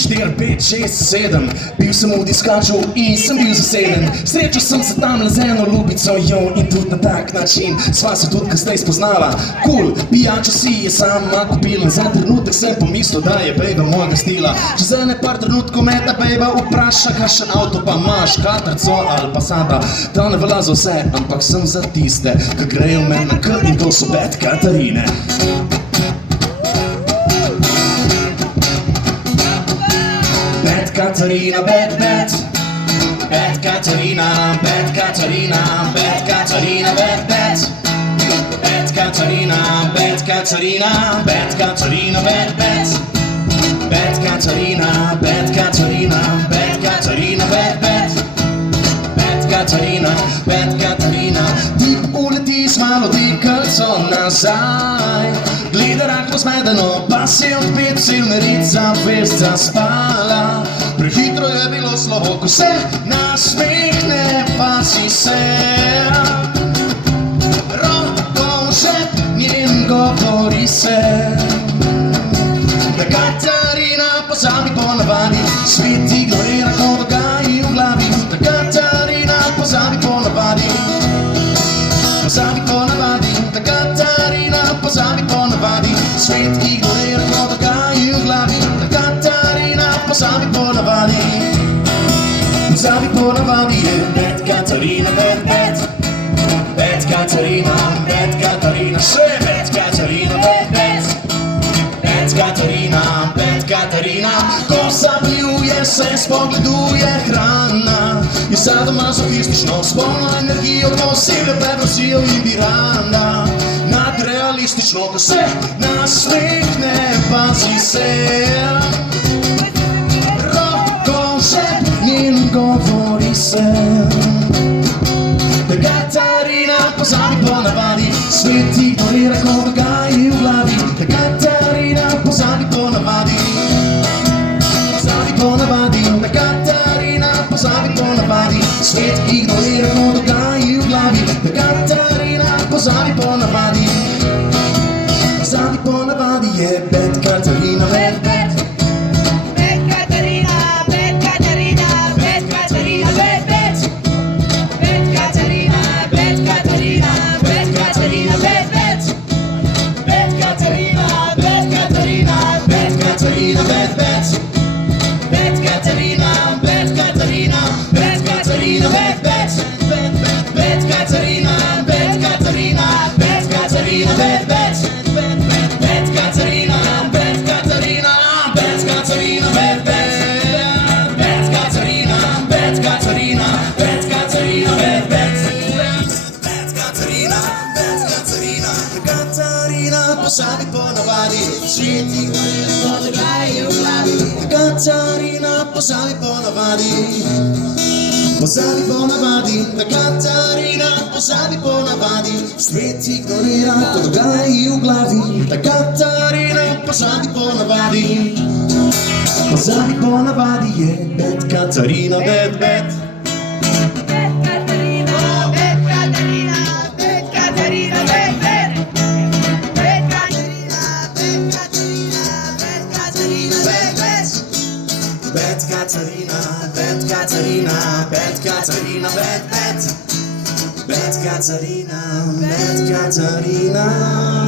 Štiri, pet, šest, sedem. Bil sem v diskaču in sem bil zaseden. Srečal sem se tam z eno ljubico, jo, in tudi na tak način sva se tudi kasnej spoznala. Cool, pijača si je sama kupila. Za trenutek sem pomislil, da je bejba mojega stila. Čez ene par trenutkov me ta bejba vpraša, kakšen avto pa imaš, katrco ali pa sada. Ta ne velja za vse, ampak sem za tiste, ki grejo me na k, in to so Bad Katarine. Bad Katarina, bad, bad. Bad Katarina, bad Katarina, bad Katarina, bad, bad. Bad Katarina, bad Katarina, bad Katarina, bad, bad. Bad Katarina, bad Katarina, bad Katarina, bad, bad. Bad Katarina, bad Katarina. Ti uletiš malo dikalico nazaj. Gleda rahlo zmedeno, pa si odpet silnerica vest zaspala. Prehitro je bilo slovo, ko se nasmehne, pa si se roko v žep njen govori se. Da Katarina pozabi ponavadi, svet ignorira, ko dogaji v glavi. Da Katarina pozabi ponavadi, pozabi ponavadi. Da Katarina pozabi ponavadi, svet ignorira, ko dogaji v glavi. Da Katarina pozabi ponavadi, pozabi ponavadi je Bad Katarina, bad, bad. Bad Katarina, bad Katarina, še Bad Katarina, bad, bad. Bad Katarina, bad Katarina, ko zapljuje se, spogleduje hrana. Je sadomasohistično, s polno energijo, ko sebe preprosijo in biranda. Nadrealistično, ko se nasmehne, pazi se. Roko v žep njen govori se. Da Katarina pozabi ponavadi, svet ignorira, ko dogaji v glavi. Da Katarina pozabi ponavadi, pozabi ponavadi. Da Katarina pozabi ponavadi, svet ignorira, ko dogaji v glavi. Da Katarina pozabi ponavadi, pozabi ponavadi je Bad Katarina, bad, bad. Bad Katarina, bad Katarina, bad Katarina, bad, bad. Bad Katarina, bad Katarina, bad Katarina, bad, bad. Bad Katarina, bad Katarina, bad Katarina, bad, bad. Bad Katarina, bad Katarina, bad Katarina, bad, bad. Bad Katarina, bad Katarina, bad Katarina, bad, bad. Bad Katarina, bad Katarina, bad Katarina, bad, bad. Bad Katarina, bad Katarina, bad Katarina, bad, bad. Bad Katarina, bad Katarina, Katarina pozabi ponavadi, svet ignorira, ko dogaji v glavi. Katarina pozabi ponavadi, pozabi ponavadi. Da Katarina pozabi ponavadi, svet ignorira, ko dogaji v glavi. Da Katarina pozabi ponavadi, pozabi ponavadi je Bad Katarina, bad, bad. Bad Katarina, bad Katarina, bad Katarina, bad, bad. Bad Katarina, bad Katarina, bad Katarina, bad, bad. Bad Katarina, bad Katarina, bad Katarina, bad, bad. Bad Katarina, bad Katarina.